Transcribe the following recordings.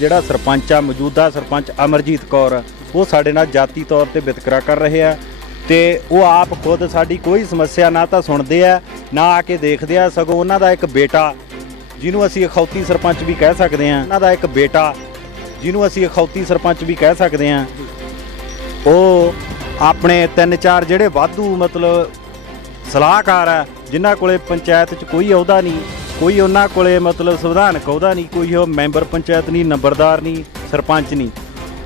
ਜਿਹੜਾ ਸਰਪੰਚ ਆ ਮੌਜੂਦਾ ਸਰਪੰਚ ਅਮਰਜੀਤ ਕੌਰ ਉਹ ਸਾਡੇ ਨਾਲ ਜਾਤੀ ਤੌਰ ਤੇ ਵਿਤਕਰਾ ਕਰ ਰਹੇ ਆ ਤੇ ਉਹ ਆਪ ਖੁਦ ਸਾਡੀ ਕੋਈ ਸਮੱਸਿਆ ਨਾ ਤਾਂ ਸੁਣਦੇ ਆ ਨਾ ਆ ਕੇ ਦੇਖਦੇ ਆ। ਸਗੋਂ ਉਹਨਾਂ ਦਾ ਇੱਕ ਬੇਟਾ ਜਿਹਨੂੰ ਅਸੀਂ ਅਖੌਤੀ ਸਰਪੰਚ ਵੀ ਕਹਿ ਸਕਦੇ ਆ, ਉਹਨਾਂ ਦਾ ਇੱਕ ਬੇਟਾ ਜਿਹਨੂੰ ਅਸੀਂ ਅਖੌਤੀ ਸਰਪੰਚ ਵੀ ਕਹਿ ਸਕਦੇ ਆ, ਉਹ ਆਪਣੇ 3-4 ਜਿਹੜੇ ਵਾਧੂ ਮਤਲਬ ਸਲਾਹਕਾਰ ਆ ਜਿਨ੍ਹਾਂ ਕੋਲੇ ਪੰਚਾਇਤ 'ਚ ਕੋਈ ਅਹੁਦਾ ਨਹੀਂ, ਕੋਈ ਉਹਨਾਂ ਕੋਲੇ ਮਤਲਬ ਸੰਵਿਧਾਨਕ ਅਹੁਦਾ ਨਹੀਂ, ਕੋਈ ਉਹ ਮੈਂਬਰ ਪੰਚਾਇਤ ਨਹੀਂ, ਨੰਬਰਦਾਰ ਨਹੀਂ, ਸਰਪੰਚ ਨਹੀਂ,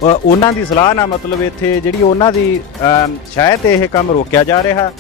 ਉਹਨਾਂ ਦੀ ਸਲਾਹ ਨਾਲ ਮਤਲਬ ਇੱਥੇ ਜਿਹੜੀ ਉਹਨਾਂ ਦੀ ਸ਼ਾਇਦ ਇਹ ਕੰਮ ਰੋਕਿਆ ਜਾ ਰਿਹਾ।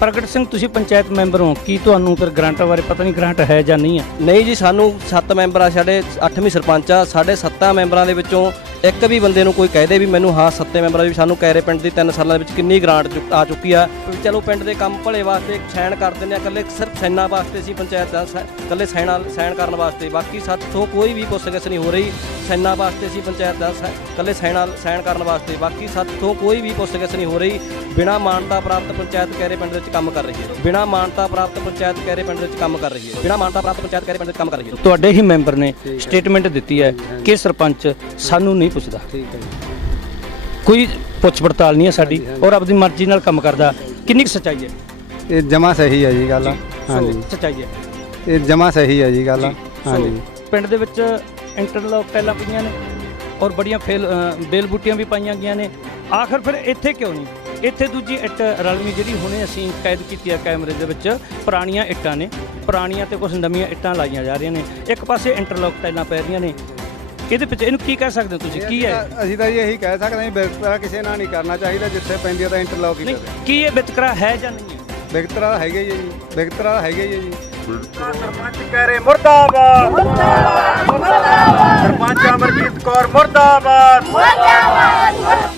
ਪ੍ਰਗਟ ਸਿੰਘ ਤੁਸੀਂ ਪੰਚਾਇਤ ਮੈਂਬਰ ਹੋ, ਕੀ ਤੁਹਾਨੂੰ ਫਿਰ ਗ੍ਰਾਂਟਾਂ ਬਾਰੇ ਪਤਾ ਨਹੀਂ ਗ੍ਰਾਂਟ ਹੈ ਜਾਂ ਨਹੀਂ ਹੈ? ਨਹੀਂ ਜੀ, ਸਾਨੂੰ 7 ਮੈਂਬਰ ਆ, ਸਾਡੇ 8ਵੀਂ ਸਰਪੰਚ ਆ। ਸਾਡੇ 7 ਮੈਂਬਰਾਂ ਦੇ ਵਿੱਚੋਂ ਇੱਕ ਵੀ ਬੰਦੇ ਨੂੰ ਕੋਈ ਕਹਦੇ ਵੀ ਮੈਨੂੰ ਹਾਂ 7 ਮੈਂਬਰਾਂ ਵੀ ਸਾਨੂੰ ਕੈਰੇ ਪਿੰਡ ਦੀ 3 ਸਾਲਾਂ ਦੇ ਵਿੱਚ ਕਿੰਨੀ ਗ੍ਰਾਂਟ ਆ ਚੁੱਕੀ ਆ। ਚਲੋ ਪਿੰਡ ਦੇ ਕੰਮ ਭਲੇ ਵਾਸਤੇ ਸਾਈਨ ਕਰ ਦਿੰਦੇ ਆ, ਇਕੱਲੇ ਸਿਰਫ ਸਾਈਨਾਂ ਵਾਸਤੇ ਸੀ ਪੰਚਾਇਤ ਦਾ, ਇਕੱਲੇ ਸਾਈਨ ਕਰਨ ਵਾਸਤੇ। ਬਾਕੀ ਸਾਥੋਂ ਕੋਈ ਵੀ ਪੁੱਛਗਿੱਛ ਨਹੀਂ ਹੋ ਰਹੀ। ਸਾਈਨਾਂ ਵਾਸਤੇ ਸੀ ਪੰਚਾਇਤ ਦਾ, ਇਕੱਲੇ ਸਾਈਨ ਕਰਨ ਵਾਸਤੇ। ਬਾਕੀ ਸਾਥੋਂ ਕੋਈ ਵੀ ਪੁੱਛਗਿੱਛ ਨਹੀਂ ਹੋ ਰਹੀ। ਬਿਨਾਂ ਮਾਨਤਾ ਪ੍ਰਾਪਤ ਪੰਚਾਇਤ ਕੈਰੇ ਪਿੰਡ ਵਿੱਚ ਕੰਮ ਕਰ ਰਹੀ ਹੈ। ਬਿਨਾਂ ਮਾਨਤਾ ਪ੍ਰਾਪਤ ਪੰਚਾਇਤ ਕੈਰੇ ਪਿੰਡ ਵਿੱਚ ਕੰਮ ਕਰ ਰਹੀ ਹੈ। ਬਿਨਾਂ ਮਾਨਤਾ ਪ੍ਰਾਪਤ ਪੰਚਾਇਤ ਕੈਰੇ ਪਿੰਡ ਵਿੱਚ ਕੰਮ ਕਰ ਰਹੀ ਹੈ। ਤੁਹਾਡੇ ਹੀ ਮੈਂਬਰ ਨੇ ਸਟੇਟਮੈਂਟ ਦਿੱਤੀ ਹੈ ਕਿ ਸਰਪੰਚ ਸਾਨੂੰ ਨਹੀਂ ਪੁੱਛਦਾ, ਕੋਈ ਪੁੱਛ ਪੜਤਾਲ ਨਹੀਂ ਹੈ ਸਾਡੀ ਔਰ ਆਪਣੀ ਮਰਜ਼ੀ ਨਾਲ ਕੰਮ ਕਰਦਾ। ਕਿੰਨੀ ਕੁ ਸੱਚਾਈ ਹੈ? ਇਹ ਜਮਾ ਸਹੀ ਹੈ ਜੀ ਗੱਲ। ਹਾਂਜੀ, ਸੱਚਾਈ ਹੈ, ਇਹ ਜਮਾ ਸਹੀ ਹੈ ਜੀ ਗੱਲ। ਹਾਂਜੀ, ਪਿੰਡ ਦੇ ਵਿੱਚ ਇੰਟਰਲੋਕ ਟੈਲਾਂ ਪਈਆਂ ਨੇ ਔਰ ਬੜੀਆਂ ਬੇਲ ਬੂਟੀਆਂ ਵੀ ਪਾਈਆਂ ਗਈਆਂ ਨੇ। ਆਖਰ ਫਿਰ ਇੱਥੇ ਕਿਉਂ ਨਹੀਂ? ਇੱਥੇ ਦੂਜੀ ਇੱਟ ਰਲਵੀਂ ਜਿਹੜੀ ਹੁਣੇ ਅਸੀਂ ਕੈਦ ਕੀਤੀ ਹੈ ਕੈਮਰੇ ਦੇ ਵਿੱਚ, ਪੁਰਾਣੀਆਂ ਇੱਟਾਂ ਨੇ, ਪੁਰਾਣੀਆਂ ਤੇ ਕੁਝ ਨਵੀਆਂ ਇੱਟਾਂ ਲਾਈਆਂ ਜਾ ਰਹੀਆਂ ਨੇ। ਇੱਕ ਪਾਸੇ ਇੰਟਰਲੋਕ ਟੈਲਾਂ ਪੈ ਰਹੀਆਂ ਨੇ। ਇਹਦੇ ਪਿੱਛੇ ਇਹਨੂੰ ਕੀ ਕਹਿ ਸਕਦੇ ਹੋ ਤੁਸੀਂ? ਕੀ ਹੈ? ਅਸੀਂ ਤਾਂ ਜੀ ਇਹੀ ਕਹਿ ਸਕਦੇ ਹਾਂ, ਵਿਤਕਰਾ ਕਿਸੇ ਨਾਲ ਨਹੀਂ ਕਰਨਾ ਚਾਹੀਦਾ। ਜਿੱਥੇ ਪੈਂਦੀ ਹੈ ਤਾਂ ਇੰਟਰਲੋਕ ਹੀ ਕਰੇ। ਕੀ ਇਹ ਵਿਤਕਰਾ ਹੈ ਜਾਂ ਨਹੀਂ ਹੈ? ਵਿਤਕਰਾ ਹੈਗਾ ਹੀ ਹੈ ਜੀ, ਵਿਤਕਰਾ ਹੈਗਾ ਹੀ ਹੈ ਜੀ। ਸਰਪੰਚ ਕੈਰੇ ਮੁਰਦਾਬਾਦ, ਮੁਰਦਾਬਾਦ। ਸਰਪੰਚ ਅਮਰਜੀਤ ਕੌਰ ਮੁਰਦਾਬਾਦ, ਮੁਰਦਾਬਾਦ।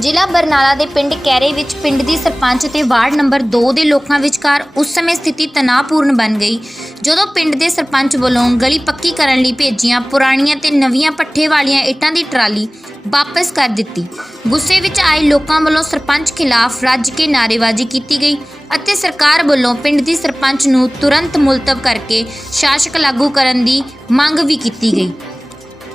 ਜ਼ਿਲ੍ਹਾ ਬਰਨਾਲਾ ਦੇ ਪਿੰਡ ਕੈਰੇ ਵਿੱਚ ਪਿੰਡ ਦੀ ਸਰਪੰਚ ਤੇ ਵਾਰਡ ਨੰਬਰ 2 ਦੇ ਲੋਕਾਂ ਵਿਚਕਾਰ ਉਸ ਸਮੇਂ ਸਥਿਤੀ ਤਣਾਅਪੂਰਨ ਬਣ ਗਈ ਜਦੋਂ ਪਿੰਡ ਦੇ ਸਰਪੰਚ ਵੱਲੋਂ ਗਲੀ ਪੱਕੀ ਕਰਨ ਲਈ ਭੇਜੀਆਂ ਪੁਰਾਣੀਆਂ ਤੇ ਨਵੀਆਂ ਪੱਠੇ ਵਾਲੀਆਂ ਇੱਟਾਂ ਦੀ ਟਰਾਲੀ ਵਾਪਸ ਕਰ ਦਿੱਤੀ। ਗੁੱਸੇ ਵਿੱਚ ਆਏ ਲੋਕਾਂ ਵੱਲੋਂ ਸਰਪੰਚ ਖਿਲਾਫ ਰੱਜ ਕੇ ਨਾਅਰੇਬਾਜ਼ੀ ਕੀਤੀ ਗਈ ਅਤੇ ਸਰਕਾਰ ਵੱਲੋਂ ਪਿੰਡ ਦੀ ਸਰਪੰਚ ਨੂੰ ਤੁਰੰਤ ਮੁਲਤਵ ਕਰਕੇ ਸ਼ਾਸਕ ਲਾਗੂ ਕਰਨ ਦੀ ਮੰਗ ਵੀ ਕੀਤੀ ਗਈ।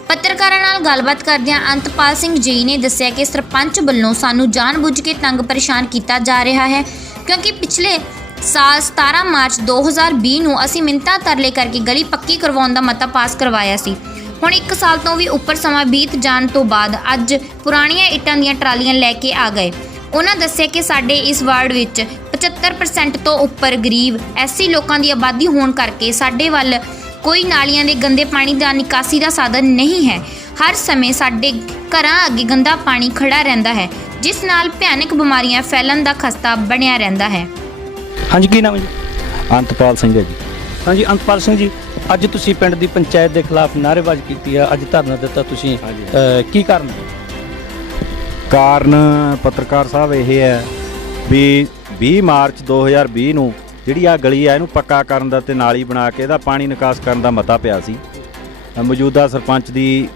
ਪੱਤਰਕਾਰਾਂ ਨਾਲ ਗੱਲਬਾਤ ਕਰਦਿਆਂ ਅੰਤਪਾਲ ਸਿੰਘ ਜੀ ਨੇ ਦੱਸਿਆ ਕਿ ਸਰਪੰਚ ਵੱਲੋਂ ਸਾਨੂੰ ਜਾਣਬੁੱਝ ਕੇ ਤੰਗ ਪਰੇਸ਼ਾਨ ਕੀਤਾ ਜਾ ਰਿਹਾ ਹੈ ਕਿਉਂਕਿ ਪਿਛਲੇ ਸਾਲ 17 ਮਾਰਚ 2020 ਨੂੰ ਅਸੀਂ ਮਿੰਨਤਾਂ ਤਰਲੇ ਕਰਕੇ ਗਲੀ ਪੱਕੀ ਕਰਵਾਉਣ ਦਾ ਮਤਾ ਪਾਸ ਕਰਵਾਇਆ ਸੀ। ਹੁਣ 1 ਸਾਲ ਤੋਂ ਵੀ ਉੱਪਰ ਸਮਾਂ ਬੀਤ ਜਾਣ ਤੋਂ ਬਾਅਦ ਅੱਜ ਪੁਰਾਣੀਆਂ ਇੱਟਾਂ ਦੀਆਂ ਟਰਾਲੀਆਂ ਲੈ ਕੇ ਆ ਗਏ। ਉਹਨਾਂ ਦੱਸਿਆ ਕਿ ਸਾਡੇ ਇਸ ਵਾਰਡ ਵਿੱਚ 75% ਤੋਂ ਉੱਪਰ ਗਰੀਬ ਐਸੀ ਲੋਕਾਂ ਦੀ ਆਬਾਦੀ ਹੋਣ ਕਰਕੇ ਸਾਡੇ ਵੱਲ ਕੋਈ ਨਾਲੀਆਂ ਦੇ ਗੰਦੇ ਪਾਣੀ ਦਾ ਨਿਕਾਸੀ ਦਾ ਸਾਧਨ ਨਹੀਂ ਹੈ। ਹਰ ਸਮੇਂ ਸਾਡੇ ਘਰਾਂ ਅੱਗੇ ਗੰਦਾ ਪਾਣੀ ਖੜਾ ਰਹਿੰਦਾ ਹੈ ਜਿਸ ਨਾਲ ਭਿਆਨਕ ਬਿਮਾਰੀਆਂ ਫੈਲਣ ਦਾ ਖਤਰਾ ਬਣਿਆ ਰਹਿੰਦਾ ਹੈ। ਹਾਂਜੀ, ਕੀ ਨਾਮ ਹੈ ਜੀ? ਅੰਤਪਾਲ ਸਿੰਘ ਹੈ ਜੀ। ਹਾਂਜੀ, ਅੰਤਪਾਲ ਸਿੰਘ ਜੀ, ਅੱਜ ਤੁਸੀਂ ਪਿੰਡ ਦੀ ਪੰਚਾਇਤ ਦੇ ਖਿਲਾਫ ਨਾਅਰੇਬਾਜ਼ੀ ਕੀਤੀ ਹੈ, ਅੱਜ ਧਰਨਾ ਦਿੱਤਾ ਤੁਸੀਂ, ਕੀ ਕਾਰਨ? ਕਾਰਨ ਪੱਤਰਕਾਰ ਸਾਹਿਬ ਇਹ ਹੈ ਵੀ 20 ਮਾਰਚ 2020 ਨੂੰ ਜਿਹੜੀ ਆ ਗਲੀ ਆ ਇਹਨੂੰ ਪੱਕਾ ਕਰਨ ਦਾ ਤੇ ਨਾਲੀ ਬਣਾ ਕੇ ਇਹਦਾ ਪਾਣੀ ਨਿਕਾਸ ਕਰਨ ਦਾ ਮਤਾ ਪਿਆ ਸੀ। ਮੌਜੂਦਾ ਸਰਪੰਚ ਦੀ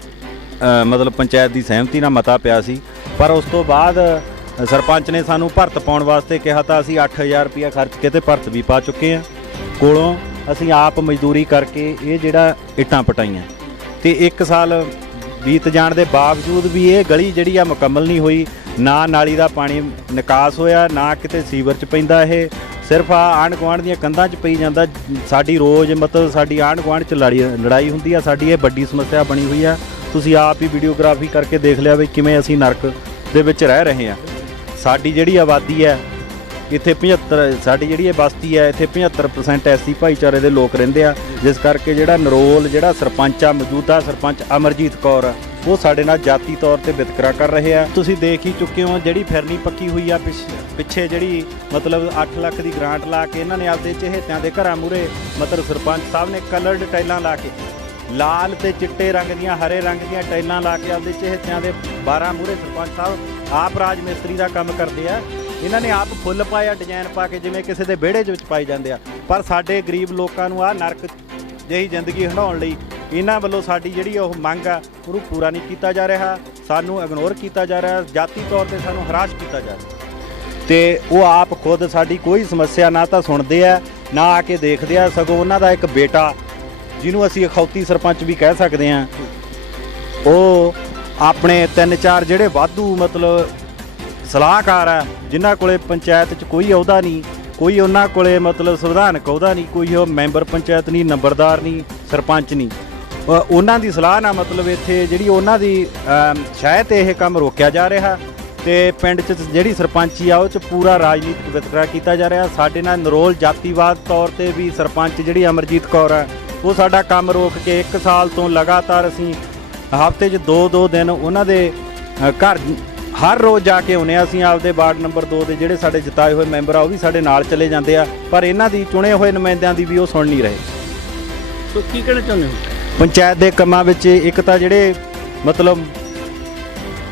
ਮਤਲਬ ਪੰਚਾਇਤ ਦੀ ਸਹਿਮਤੀ ਨਾਲ ਮਤਾ ਪਿਆ ਸੀ। ਪਰ ਉਸ ਤੋਂ ਬਾਅਦ ਸਰਪੰਚ ਨੇ ਸਾਨੂੰ ਭਰਤ ਪਾਉਣ ਵਾਸਤੇ ਕਿਹਾ ਤਾਂ ਅਸੀਂ 8000 ਰੁਪਇਆ ਖਰਚ ਕੇ ਤੇ ਭਰਤ ਵੀ ਪਾ ਚੁੱਕੇ ਹਾਂ। ਕੋਲੋਂ ਅਸੀਂ ਆਪ ਮਜ਼ਦੂਰੀ ਕਰਕੇ ਇਹ ਜਿਹੜਾ ਇੱਟਾਂ ਪਟਾਈਆਂ ਤੇ 1 ਸਾਲ ਬੀਤ ਜਾਣ ਦੇ ਬਾਵਜੂਦ ਵੀ ਇਹ ਗਲੀ ਜਿਹੜੀ ਆ ਮੁਕੰਮਲ ਨਹੀਂ ਹੋਈ। ਨਾ ਨਾਲੀ ਦਾ ਪਾਣੀ ਨਿਕਾਸ ਹੋਇਆ, ਨਾ ਕਿਤੇ ਸੀਵਰ 'ਚ ਪੈਂਦਾ। ਇਹ ਸਿਰਫ ਆਂਢ ਗੁਆਂਢ ਦੀਆਂ ਕੰਧਾਂ 'ਚ ਪਈ ਜਾਂਦਾ। ਸਾਡੀ ਰੋਜ਼ ਮਤਲਬ ਸਾਡੀ ਆਂਢ ਗੁਆਂਢ 'ਚ ਲੜਾਈ ਹੁੰਦੀ ਆ। ਸਾਡੀ ਇਹ ਵੱਡੀ ਸਮੱਸਿਆ ਬਣੀ ਹੋਈ ਆ। ਤੁਸੀਂ ਆਪ ਹੀ ਵੀਡੀਓਗ੍ਰਾਫੀ ਕਰਕੇ ਦੇਖ ਲਿਆ ਵੀ ਕਿਵੇਂ ਅਸੀਂ ਨਰਕ ਦੇ ਵਿੱਚ ਰਹਿ ਰਹੇ ਹਾਂ। ਸਾਡੀ ਜਿਹੜੀ ਆਬਾਦੀ ਹੈ ਇੱਥੇ 75, ਸਾਡੀ ਜਿਹੜੀ ਇਹ ਬਸਤੀ ਹੈ ਇੱਥੇ 75% ਐਸੀ ਭਾਈਚਾਰੇ ਦੇ ਲੋਕ ਰਹਿੰਦੇ ਆ, ਜਿਸ ਕਰਕੇ ਜਿਹੜਾ ਨਰੋਲ ਜਿਹੜਾ ਸਰਪੰਚ ਆ ਮੌਜੂਦਾ ਸਰਪੰਚ ਅਮਰਜੀਤ ਕੌਰ ਉਹ ਸਾਡੇ ਨਾਲ ਜਾਤੀ ਤੌਰ ਤੇ ਵਿਤਕਰਾ ਕਰ ਰਹੇ ਆ। ਤੁਸੀਂ ਦੇਖ ਹੀ ਚੁੱਕੇ ਹੋ ਜਿਹੜੀ ਫਿਰਨੀ ਪੱਕੀ ਹੋਈ ਆ ਪਿੱਛੇ ਜਿਹੜੀ ਮਤਲਬ 8 ਲੱਖ ਦੀ ਗ੍ਰਾਂਟ ਲਾ ਕੇ ਇਹਨਾਂ ਨੇ ਆਪਦੇ ਚਹੇਤਿਆਂ ਦੇ ਘਰਾਂ ਮੂਹਰੇ ਮਤਲਬ ਸਰਪੰਚ ਸਾਹਿਬ ਨੇ ਕਲਰਡ ਟਾਈਲਾਂ ਲਾ ਕੇ ਲਾਲ ਤੇ ਚਿੱਟੇ ਰੰਗ ਦੀਆਂ ਹਰੇ ਰੰਗ ਦੀਆਂ ਟਾਈਲਾਂ ਲਾ ਕੇ ਆਪਦੇ ਚਹੇਤਿਆਂ ਦੇ 12 ਮੂਹਰੇ ਸਰਪੰਚ ਸਾਹਿਬ ਆਪ ਰਾਜ ਮਿਸਤਰੀ ਦਾ ਕੰਮ ਕਰਦੇ ਆ। ਇਹਨਾਂ ਨੇ ਆਪ ਫੁੱਲ ਪਾਇਆ ਡਿਜ਼ਾਈਨ ਪਾ ਕੇ, ਜਿਵੇਂ ਕਿਸੇ ਦੇ ਵਿਹੜੇ ਦੇ ਵਿੱਚ ਪਾਏ ਜਾਂਦੇ ਆ। ਪਰ ਸਾਡੇ ਗਰੀਬ ਲੋਕਾਂ ਨੂੰ ਆਹ ਨਰਕ ਜਿਹੀ ਜ਼ਿੰਦਗੀ ਹੰਢਾਉਣ ਲਈ ਇਹਨਾਂ ਵੱਲੋਂ ਸਾਡੀ ਜਿਹੜੀ ਉਹ ਮੰਗ ਆ ਉਹਨੂੰ ਪੂਰਾ ਨਹੀਂ ਕੀਤਾ ਜਾ ਰਿਹਾ। ਸਾਨੂੰ ਇਗਨੋਰ ਕੀਤਾ ਜਾ ਰਿਹਾ, ਜਾਤੀ ਤੌਰ ਤੇ ਸਾਨੂੰ ਹਰਾਸ਼ ਕੀਤਾ ਜਾ ਰਿਹਾ। ਤੇ ਉਹ ਆਪ ਖੁਦ ਸਾਡੀ ਕੋਈ ਸਮੱਸਿਆ ਨਾ ਤਾਂ ਸੁਣਦੇ ਆ, ਨਾ ਆ ਕੇ ਦੇਖਦੇ ਆ। ਸਗੋਂ ਉਹਨਾਂ ਦਾ ਇੱਕ ਬੇਟਾ, ਜਿਹਨੂੰ ਅਸੀਂ ਅਖੌਤੀ ਸਰਪੰਚ ਵੀ ਕਹਿ ਸਕਦੇ ਹਾਂ, ਉਹ ਆਪਣੇ 3-4 ਜਿਹੜੇ ਵਾਧੂ ਮਤਲਬ ਸਲਾਹਕਾਰ ਆ, ਜਿਨ੍ਹਾਂ ਕੋਲੇ ਪੰਚਾਇਤ 'ਚ ਕੋਈ ਅਹੁਦਾ ਨਹੀਂ, ਕੋਈ ਉਹਨਾਂ ਕੋਲੇ ਮਤਲਬ ਸੰਵਿਧਾਨਕ ਅਹੁਦਾ ਨਹੀਂ, ਕੋਈ ਉਹ ਮੈਂਬਰ ਪੰਚਾਇਤ ਨਹੀਂ, ਨੰਬਰਦਾਰ ਨਹੀਂ, ਸਰਪੰਚ ਨਹੀਂ, ਉਹਨਾਂ ਦੀ ਸਲਾਹ ਨਾਲ ਮਤਲਬ ਇੱਥੇ ਜਿਹੜੀ ਉਹਨਾਂ ਦੀ ਸ਼ਾਇਦ ਇਹ ਕੰਮ ਰੋਕਿਆ ਜਾ ਰਿਹਾ। ਤੇ ਪਿੰਡ 'ਚ ਜਿਹੜੀ ਸਰਪੰਚੀ ਆ ਉਹ 'ਚ ਪੂਰਾ ਰਾਜਨੀਤਿਕ ਵਿਤਕਰਾ ਕੀਤਾ ਜਾ ਰਿਹਾ। ਸਾਡੇ ਨਾਲ ਨਰੋਲ ਜਾਤੀਵਾਦ ਤੌਰ ਤੇ ਵੀ ਸਰਪੰਚ ਜਿਹੜੀ ਅਮਰਜੀਤ ਕੌਰ ਆ, ਉਹ ਸਾਡਾ ਕੰਮ ਰੋਕ ਕੇ 1 ਸਾਲ ਤੋਂ ਲਗਾਤਾਰ ਅਸੀਂ ਹਫ਼ਤੇ 'ਚ 2-2 ਦਿਨ ਉਹਨਾਂ ਦੇ ਘਰ ਹਰ ਰੋਜ਼ ਜਾ ਕੇ ਆਉਂਦੇ ਹਾਂ। ਅਸੀਂ ਆਪਦੇ ਵਾਰਡ ਨੰਬਰ 2 ਦੇ ਜਿਹੜੇ ਸਾਡੇ ਜਿਤਾਏ ਹੋਏ ਮੈਂਬਰ ਆ ਉਹ ਵੀ ਸਾਡੇ ਨਾਲ ਚਲੇ ਜਾਂਦੇ ਆ, ਪਰ ਇਹਨਾਂ ਦੀ ਚੁਣੇ ਹੋਏ ਨੁਮਾਇੰਦਿਆਂ ਦੀ ਵੀ ਉਹ ਸੁਣ ਨਹੀਂ ਰਹੇ। ਸੋ ਕੀ ਕਹਿਣਾ ਚਾਹੁੰਦੇ ਹੋ? ਪੰਚਾਇਤ ਦੇ ਕੰਮਾਂ ਵਿੱਚ ਇੱਕ ਤਾਂ ਜਿਹੜੇ ਮਤਲਬ